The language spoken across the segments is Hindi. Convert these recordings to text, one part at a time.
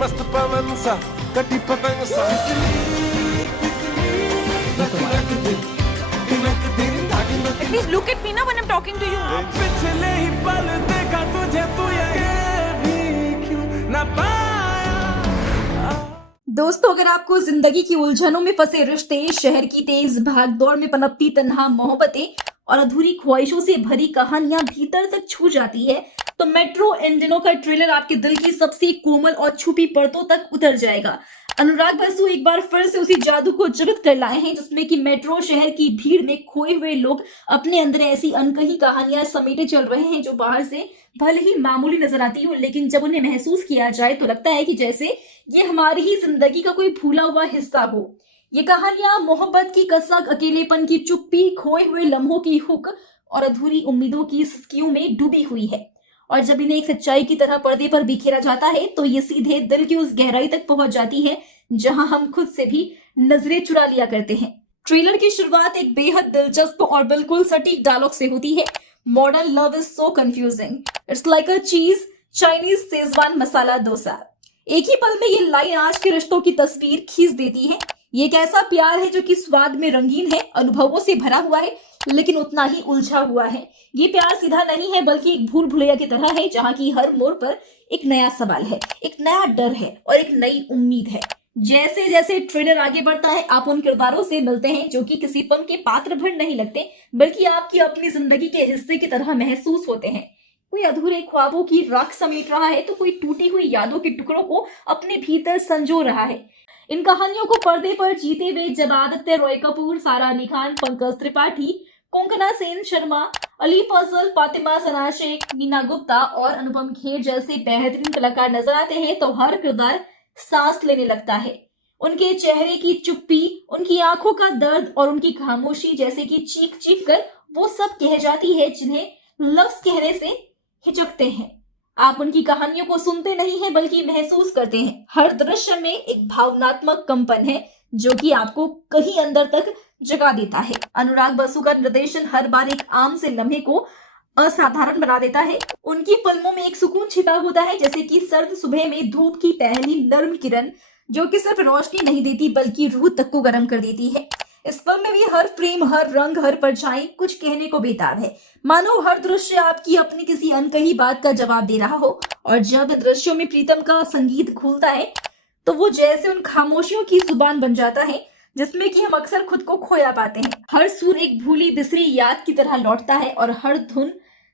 मस्त पवन सा कटी पतंग सा At least look at me now when I'm talking to you. पिछले ही पल देखा तुझे तू ये भी क्यों ना पाया। दोस्तों, अगर आपको जिंदगी की उलझनों में फंसे रिश्ते, शहर की तेज भागदौड़ में पनपती तन्हा मोहब्बतें और अधूरी ख्वाहिशों से भरी कहानियां भीतर तक छू जाती है, तो मेट्रो इन दिनों का ट्रेलर आपके दिल की सबसे कोमल और छुपी परतों तक उतर जाएगा। अनुराग बसु एक बार फिर से उसी जादू को जीवित कर लाए हैं जिसमें कि मेट्रो शहर की भीड़ में खोए हुए लोग अपने अंदर ऐसी अनकही कहानियां समेटे चल रहे हैं जो बाहर से भले ही मामूली नजर आती हो, लेकिन जब उन्हें महसूस किया जाए तो लगता है कि जैसे ये हमारी ही जिंदगी का कोई भूला हुआ हिस्सा हो। ये कहानियां मोहब्बत की कसक, अकेलेपन की चुप्पी, खोए हुए लम्हों की हुक और अधूरी उम्मीदों की सिसकियों में डूबी हुई है। और जब इन्हें एक सच्चाई की तरह पर्दे पर बिखेरा जाता है तो ये सीधे दिल की उस गहराई तक पहुंच जाती है जहां हम खुद से भी नजरें चुरा लिया करते हैं। ट्रेलर की शुरुआत एक बेहद दिलचस्प और बिल्कुल सटीक डायलॉग से होती है। Modern love is so confusing, it's like अ चीज चाइनीज शेजवान मसाला डोसा। एक ही पल में ये लाइन आज के रिश्तों की तस्वीर खींच देती है। ये एक ऐसा प्यार है जो कि स्वाद में रंगीन है, अनुभवों से भरा हुआ है, लेकिन उतना ही उलझा हुआ है। ये प्यार सीधा नहीं है बल्कि एक भूल भुलैया की तरह है जहां की हर मोड़ पर एक नया सवाल है, एक नया डर है और एक नई उम्मीद है। जैसे जैसे ट्रेलर आगे बढ़ता है आप उन किरदारों से मिलते हैं जो कि किसी फिल्म के पात्र भर नहीं लगते बल्कि आपकी अपनी जिंदगी के हिस्से की तरह महसूस होते हैं। कोई अधूरे ख्वाबों की राख समेट रहा है तो कोई टूटी हुई यादों के टुकड़ों को अपने भीतर संजो रहा है। इन कहानियों को पर्दे पर जीते हुए जब आदित्य रॉय कपूर, सारा अली खान, पंकज त्रिपाठी, कोंकणा सेन शर्मा, अली फजल, फातिमा सना शेख, मीना गुप्ता और अनुपम खेर जैसे बेहतरीन कलाकार नजर आते हैं तो हर किरदार सांस लेने लगता है। उनके चेहरे की चुप्पी, उनकी आंखों का दर्द और उनकी खामोशी जैसे कि चीख चीख कर वो सब कह जाती है जिन्हें लफ्ज कहने से हिचकते हैं। आप उनकी कहानियों को सुनते नहीं हैं बल्कि महसूस करते हैं। हर दृश्य में एक भावनात्मक कंपन है जो कि आपको कहीं अंदर तक जगा देता है। अनुराग बसु का निर्देशन हर बार एक आम से लम्हे को असाधारण बना देता है। उनकी फिल्मों में एक सुकून छिपा होता है जैसे कि सर्द सुबह में धूप की पहली नर्म किरण जो कि सिर्फ रोशनी नहीं देती बल्कि रूह तक को गर्म कर देती है। इस फिल्म में भी हर फ्रेम, हर रंग, हर परछाई कुछ कहने को बेताब है। मानो हर दृश्य आपकी अपनी किसी अनकही बात का जवाब दे रहा हो। और जब दृश्यों में प्रीतम का संगीत घूलता है तो वो जैसे उन खामोशियों की जुबान बन जाता है जिसमें कि हम अक्सर खुद को खोया पाते हैं। हर सुर एक भूली बिसरी याद की तरह लौटता है और हर धुन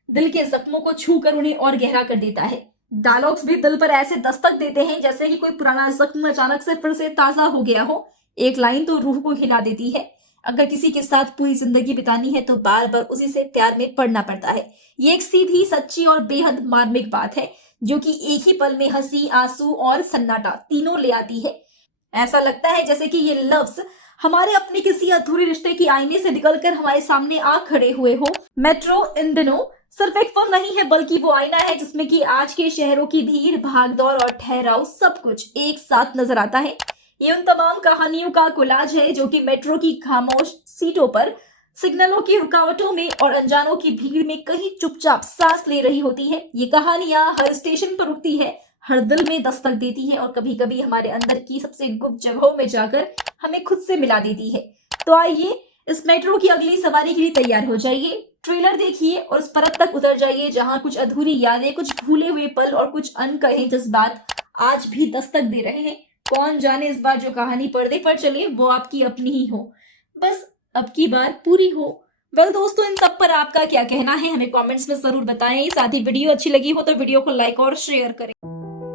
दिल के जख्मों को छू कर उन्हें और गहरा कर देता है। डायलॉग्स भी दिल पर ऐसे दस्तक देते हैं जैसे कि कोई पुराना जख्म अचानक से फिर से ताजा हो गया हो। एक लाइन तो रूह को हिला देती है। अगर किसी के साथ पूरी जिंदगी बितानी है तो बार बार उसी से प्यार में पड़ना पड़ता है। ये एक सीधी, सच्ची और बेहद मार्मिक बात है जो कि एक ही पल में हंसी, आंसू और सन्नाटा तीनों ले आती है। ऐसा लगता है जैसे कि ये लफ्ज हमारे अपने किसी अधूरे रिश्ते की आईने से निकलकर हमारे सामने आ खड़े हुए हो। मेट्रो इन दिनों सिर्फ एक फिल्म नहीं है बल्कि वो आईना है जिसमें कि आज के शहरों की भीड़, भागदौड़ और ठहराव सब कुछ एक साथ नजर आता है। ये उन तमाम कहानियों का कोलाज है जो कि मेट्रो की खामोश सीटों पर, सिग्नलों की रुकावटों में और अनजानों की भीड़ में कहीं चुपचाप सांस ले रही होती है। ये कहानियां हर स्टेशन पर रुकती है, हर दिल में दस्तक देती है और कभी कभी हमारे अंदर की सबसे गुप्त जगहों में जाकर हमें खुद से मिला देती है। तो आइए इस मेट्रो की अगली सवारी के लिए तैयार हो जाइए। ट्रेलर देखिए और उस परत तक उतर जाइए जहां कुछ अधूरी यादें, कुछ भूले हुए पल और कुछ अनकहे जज्बात आज भी दस्तक दे रहे हैं। कौन जाने इस बार जो कहानी पर्दे पर चले वो आपकी अपनी ही हो, बस अब की बार पूरी हो। वेल दोस्तों, इन सब पर आपका क्या कहना है हमें कमेंट्स में जरूर बताएं। साथ ही वीडियो अच्छी लगी हो तो वीडियो को लाइक और शेयर करें।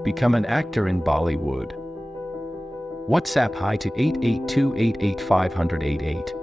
Become an actor in Bollywood. WhatsApp hi to 8828850088.